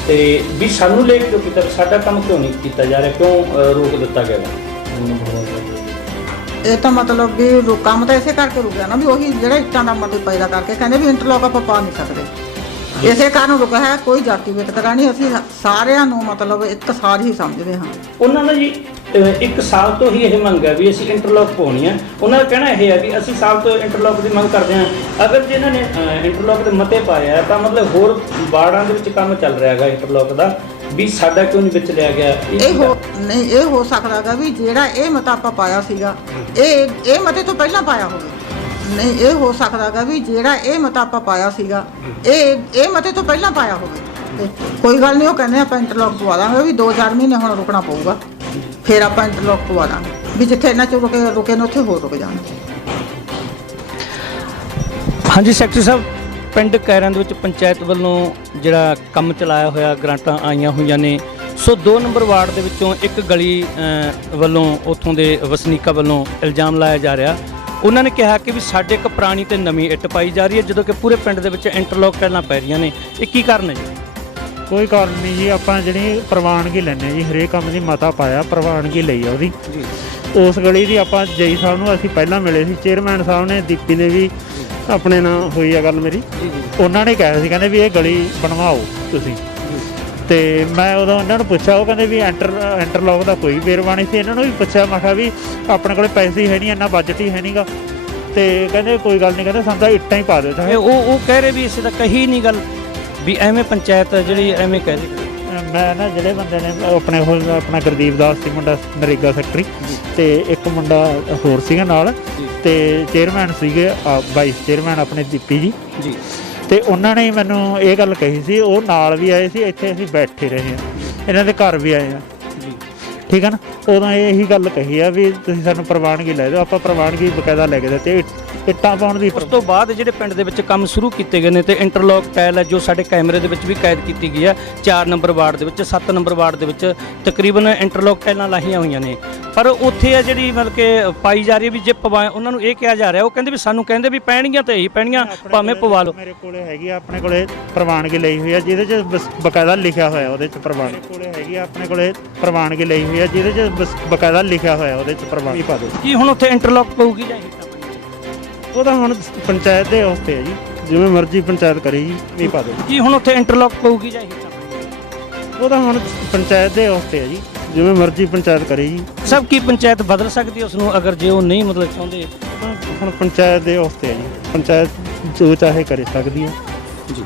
ਤੇ ਵੀ ਸਾਨੂੰ ਲੇਟ ਕਿਉਂ ਕੀਤਾ, ਸਾਡਾ ਕੰਮ ਕਿਉਂ ਨਹੀਂ ਕੀਤਾ ਜਾ ਰਿਹਾ, ਕਿਉਂ ਰੋਕ ਦਿੱਤਾ ਗਿਆ? ਇਹ ਤਾਂ ਮਤਲਬ ਵੀ ਕੰਮ ਤਾਂ ਇਸੇ ਕਰਕੇ ਰੁਕਿਆ ਨਾ ਵੀ ਉਹੀ ਜਿਹੜਾ ਇੱਟਾਂ ਦਾ ਮਤੇ ਪੈਦਾ ਕਰਕੇ ਕਹਿੰਦੇ ਵੀ ਇੰਟਰਲੋਕ ਆਪਾਂ ਪਾ ਨਹੀਂ ਸਕਦੇ, ਇਸੇ ਕਾਰਨ ਰੁਕਿਆ ਹੈ। ਕੋਈ ਜਾਤੀ ਵਿਤਕਰਾ ਨਹੀਂ, ਅਸੀਂ ਸਾਰਿਆਂ ਨੂੰ ਮਤਲਬ ਇੱਕ ਸਾਰ ਹੀ ਸਮਝਦੇ ਹਾਂ। ਉਹਨਾਂ ਦਾ ਜੀ 1 ਸਾਲ ਤੋਂ ਹੀ ਇਹ ਮੰਗ ਹੈ ਵੀ ਅਸੀਂ ਇੰਟਰਲੋਕ ਪਾਉਣੀ ਹੈ। ਉਹਨਾਂ ਦਾ ਕਹਿਣਾ ਇਹ ਹੈ ਵੀ ਅਸੀਂ ਸਾਲ ਤੋਂ ਇੰਟਰਲੋਕ ਦੀ ਮੰਗ ਕਰਦੇ ਹਾਂ। ਅਗਰ ਜੇ ਇਹਨਾਂ ਨੇ ਇੰਟਰਲੋਕ ਦੇ ਮਤੇ ਪਾਏ ਆ ਤਾਂ ਮਤਲਬ ਹੋਰ ਵਾਰਡਾਂ ਦੇ ਵਿੱਚ ਕੰਮ ਚੱਲ ਰਿਹਾ ਹੈਗਾ ਇੰਟਰਲੋਕ ਦਾ, ਵੀ ਸਾਡਾ ਕਿਉਂ ਨਹੀਂ ਵਿੱਚ ਲਿਆ ਗਿਆ? ਇਹ ਹੋ ਸਕਦਾ ਹੈਗਾ ਵੀ ਜਿਹੜਾ ਇਹ ਮਤਾ ਆਪਾਂ ਪਾਇਆ ਸੀਗਾ ਇਹ ਮਤੇ ਤੋਂ ਪਹਿਲਾਂ ਪਾਇਆ ਹੋਵੇ। ਨਹੀਂ, ਇਹ ਹੋ ਸਕਦਾ ਹੈਗਾ ਵੀ ਜਿਹੜਾ ਇਹ ਮਤਾ ਆਪਾਂ ਪਾਇਆ ਸੀਗਾ ਇਹ ਮਤੇ ਤੋਂ ਪਹਿਲਾਂ ਪਾਇਆ ਹੋਵੇ। ਤੇ ਕੋਈ ਗੱਲ ਨਹੀਂ, ਉਹ ਕਹਿੰਦੇ ਆਪਾਂ ਇੰਟਰਲੋਕ ਪਵਾ ਦਾਂਗੇ ਵੀ 2-4 ਮਹੀਨੇ ਹੁਣ ਰੁਕਣਾ ਪਊਗਾ, ਫਿਰ ਆਪਾਂ ਇੰਟਰਲੋਕ ਪਵਾ ਦਾਂਗੇ ਵੀ ਜਿੱਥੇ ਇਹਨਾਂ ਚੋਂ ਰੁਕੇ ਨੇ ਉੱਥੇ ਹੋਰ ਰੁਕ ਜਾਣਗੇ। ਹਾਂਜੀ ਸੈਕਟਰੀ ਸਾਹਿਬ, ਪਿੰਡ ਕੈਰਾਂ ਦੇ ਵਿੱਚ ਪੰਚਾਇਤ ਵੱਲੋਂ ਜਿਹੜਾ ਕੰਮ ਚਲਾਇਆ ਹੋਇਆ, ਗ੍ਰਾਂਟਾਂ ਆਈਆਂ ਹੋਈਆਂ ਨੇ, ਸੋ 2 ਨੰਬਰ ਵਾਰਡ ਦੇ ਵਿੱਚੋਂ ਇੱਕ ਗਲੀ ਵੱਲੋਂ ਉੱਥੋਂ ਦੇ ਵਸਨੀਕਾਂ ਵੱਲੋਂ ਇਲਜ਼ਾਮ ਲਾਇਆ ਜਾ ਰਿਹਾ। ਉਹਨਾਂ ਨੇ ਕਿਹਾ ਕਿ ਵੀ ਸਾਡੇ ਇੱਕ ਪੁਰਾਣੀ ਤੇ ਨਵੀਂ ਇੱਟ ਪਾਈ ਜਾ ਰਹੀ ਹੈ, ਜਦੋਂ ਕਿ ਪੂਰੇ ਪਿੰਡ ਦੇ ਵਿੱਚ ਇੰਟਰਲੋਕ ਟੈਲਾਂ ਪੈ ਰਹੀਆਂ ਨੇ। ਇਹ ਕੀ ਕਾਰਨ ਹੈ ਜੀ? ਕੋਈ ਕਾਰਨ ਨਹੀਂ ਜੀ, ਆਪਾਂ ਜਿਹੜੀ ਪ੍ਰਵਾਨਗੀ ਲੈਂਦੇ ਜੀ, ਹਰੇਕ ਕੰਮ ਦੀ ਮਤਾ ਪਾਇਆ, ਪ੍ਰਵਾਨਗੀ ਲਈ ਆ ਉਹਦੀ। ਉਸ ਗਲੀ ਦੀ ਆਪਾਂ ਜਈ ਸਾਹਿਬ ਨੂੰ ਅਸੀਂ ਪਹਿਲਾਂ ਮਿਲੇ ਸੀ, ਚੇਅਰਮੈਨ ਸਾਹਿਬ ਨੇ, ਦੀਪੀ ਨੇ ਵੀ ਆਪਣੇ ਨਾਲ ਹੋਈ ਆ ਗੱਲ ਮੇਰੀ। ਉਹਨਾਂ ਨੇ ਕਿਹਾ ਸੀ, ਕਹਿੰਦੇ ਵੀ ਇਹ ਗਲੀ ਬਣਵਾਓ ਤੁਸੀਂ, ਤੇ ਮੈਂ ਉਦੋਂ ਇਹਨਾਂ ਨੂੰ ਪੁੱਛਿਆ, ਉਹ ਕਹਿੰਦੇ ਵੀ ਇੰਟਰਲੋਕ ਦਾ ਕੋਈ ਵੇਰਵਾ ਨਹੀਂ ਸੀ। ਇਹਨਾਂ ਨੂੰ ਵੀ ਪੁੱਛਿਆ, ਮੈਂ ਕਿਹਾ ਵੀ ਆਪਣੇ ਕੋਲ ਪੈਸੇ ਹੈ ਨਹੀਂ, ਇੰਨਾ ਬਜਟ ਹੀ ਹੈ ਨਹੀਂਗਾ, ਤੇ ਕਹਿੰਦੇ ਕੋਈ ਗੱਲ ਨਹੀਂ, ਕਹਿੰਦੇ ਸਾਨੂੰ ਤਾਂ ਇੱਟਾਂ ਹੀ ਪਾ ਦਿਓ ਚਾਹੇ। ਉਹ ਕਹਿ ਰਹੇ ਵੀ ਇਸੇ ਦਾ ਕਹੀ ਨਹੀਂ ਗੱਲ ਵੀ ਐਵੇਂ ਪੰਚਾਇਤ ਜਿਹੜੀ ਐਵੇਂ ਕਹਿ ਰਹੀ। ਮੈਂ ਨਾ ਜਿਹੜੇ ਬੰਦੇ ਨੇ ਆਪਣੇ ਕੋਲ ਆਪਣਾ ਗੁਰਦੀਪ ਦਾਸ ਸੀ ਮੁੰਡਾ, ਨਰੇਗਾ ਸੈਕਟਰੀ, ਤੇ ਇੱਕ ਮੁੰਡਾ ਹੋਰ ਸੀਗਾ ਨਾਲ, ਤੇ ਚੇਅਰਮੈਨ ਸੀਗੇ ਵਾਈਸ ਚੇਅਰਮੈਨ ਆਪਣੇ ਦੀਪੀ ਜੀ, ਤੇ ਉਹਨਾਂ ਨੇ ਮੈਨੂੰ ਇਹ ਗੱਲ ਕਹੀ ਸੀ। ਉਹ ਨਾਲ ਵੀ ਆਏ ਸੀ, ਇੱਥੇ ਅਸੀਂ ਬੈਠੇ ਰਹੇ ਹਾਂ, ਇਹਨਾਂ ਦੇ ਘਰ ਵੀ ਆਏ ਹਾਂ, ਠੀਕ ਹੈ ਨਾ। ਉਦੋਂ ਇਹੀ ਗੱਲ ਕਹੀ ਆ ਵੀ ਤੁਸੀਂ ਸਾਨੂੰ ਪ੍ਰਵਾਨਗੀ ਲੈ ਦਿਓ, ਆਪਾਂ ਪ੍ਰਵਾਨਗੀ ਬਕਾਇਦਾ ਲੈ ਕੇ ਦਿੱਤੇ ਇੱਟਾਂ ਪਾਉਣ ਦੀ। ਉਸ ਤੋਂ ਬਾਅਦ ਜਿਹੜੇ ਪਿੰਡ ਦੇ ਵਿੱਚ ਕੰਮ ਸ਼ੁਰੂ ਕੀਤੇ ਗਏ ਨੇ ਤੇ ਇੰਟਰਲੋਕ ਟਾਇਲ ਹੈ ਜੋ ਸਾਡੇ ਕੈਮਰੇ ਦੇ ਵਿੱਚ ਵੀ ਕੈਦ ਕੀਤੀ ਗਈ ਹੈ, 4 ਨੰਬਰ ਵਾਰਡ ਦੇ ਵਿੱਚ, 7 ਨੰਬਰ ਵਾਰਡ ਦੇ ਵਿੱਚ ਤਕਰੀਬਨ ਇੰਟਰਲੋਕ ਟਾਇਲਾਂ ਲਾਹੀਆਂ ਹੋਈਆਂ ਨੇ, ਪਰ ਉੱਥੇ ਆ ਜਿਹੜੀ ਮਤਲਬ ਕਿ ਪਾਈ ਜਾ ਰਹੀ ਹੈ ਵੀ ਜੇ ਪਵਾਏ, ਉਹਨਾਂ ਨੂੰ ਇਹ ਕਿਹਾ ਜਾ ਰਿਹਾ, ਉਹ ਕਹਿੰਦੇ ਵੀ ਸਾਨੂੰ ਕਹਿੰਦੇ ਵੀ ਪੈਣਗੀਆਂ ਤੇ ਇਹੀ ਪੈਣਗੀਆਂ, ਭਾਵੇਂ ਪਵਾ ਲਓ। ਮੇਰੇ ਕੋਲੇ ਹੈਗੀ ਆ, ਆਪਣੇ ਕੋਲੇ ਪ੍ਰਵਾਨਗੀ ਲਈ ਹੋਈ ਆ, ਜਿਹਦੇ 'ਚ ਬਕਾਇਦਾ ਲਿਖਿਆ ਹੋਇਆ, ਉਹਦੇ 'ਚ ਪ੍ਰਵਾਨਗੀ ਕੋਲੇ ਹੈਗੀ ਆ, ਆਪਣੇ ਕੋਲੇ ਪ੍ਰਵਾਨਗੀ ਲਈ ਹੋਈ ਆ, ਜਿਹਦੇ 'ਚ ਬਕਾਇਦਾ ਲਿਖਿਆ ਹੋਇਆ, ਉਹਦੇ 'ਚ ਪ੍ਰਵਾਨਗੀ ਪਾ ਦਿਓ। ਕੀ ਹੁਣ ਉੱਥੇ ਇੰਟਰਲੋਕ ਪਊਗੀ ਜਾਂ ਉਹ ਤਾਂ ਹੁਣ ਪੰਚਾਇਤ ਦੇ ਹੌਸਤੇ ਹੈ ਜੀ, ਜਿਵੇਂ ਮਰਜ਼ੀ ਪੰਚਾਇਤ ਕਰੇ ਜੀ, ਨਹੀਂ ਪਾ ਦਿਓ। ਕੀ ਹੁਣ ਉੱਥੇ ਇੰਟਰਲੋਕ ਪਊਗੀ ਜਾਂ ਉਹ ਤਾਂ ਹੁਣ ਪੰਚਾਇਤ ਦੇ ਹੌਸਤੇ ਹੈ ਜੀ, ਜਿਵੇਂ ਮਰਜ਼ੀ ਪੰਚਾਇਤ ਕਰੇ ਜੀ। ਸਭ ਕੀ ਪੰਚਾਇਤ ਬਦਲ ਸਕਦੀ ਉਸ ਨੂੰ, ਅਗਰ ਜੇ ਉਹ ਨਹੀਂ ਮਤਲਬ ਚਾਹੁੰਦੇ? ਹੁਣ ਪੰਚਾਇਤ ਦੇ ਹੌਸਤੇ ਹੈ ਜੀ, ਪੰਚਾਇਤ ਜੋ ਚਾਹੇ ਕਰ ਸਕਦੀ ਹੈ ਜੀ।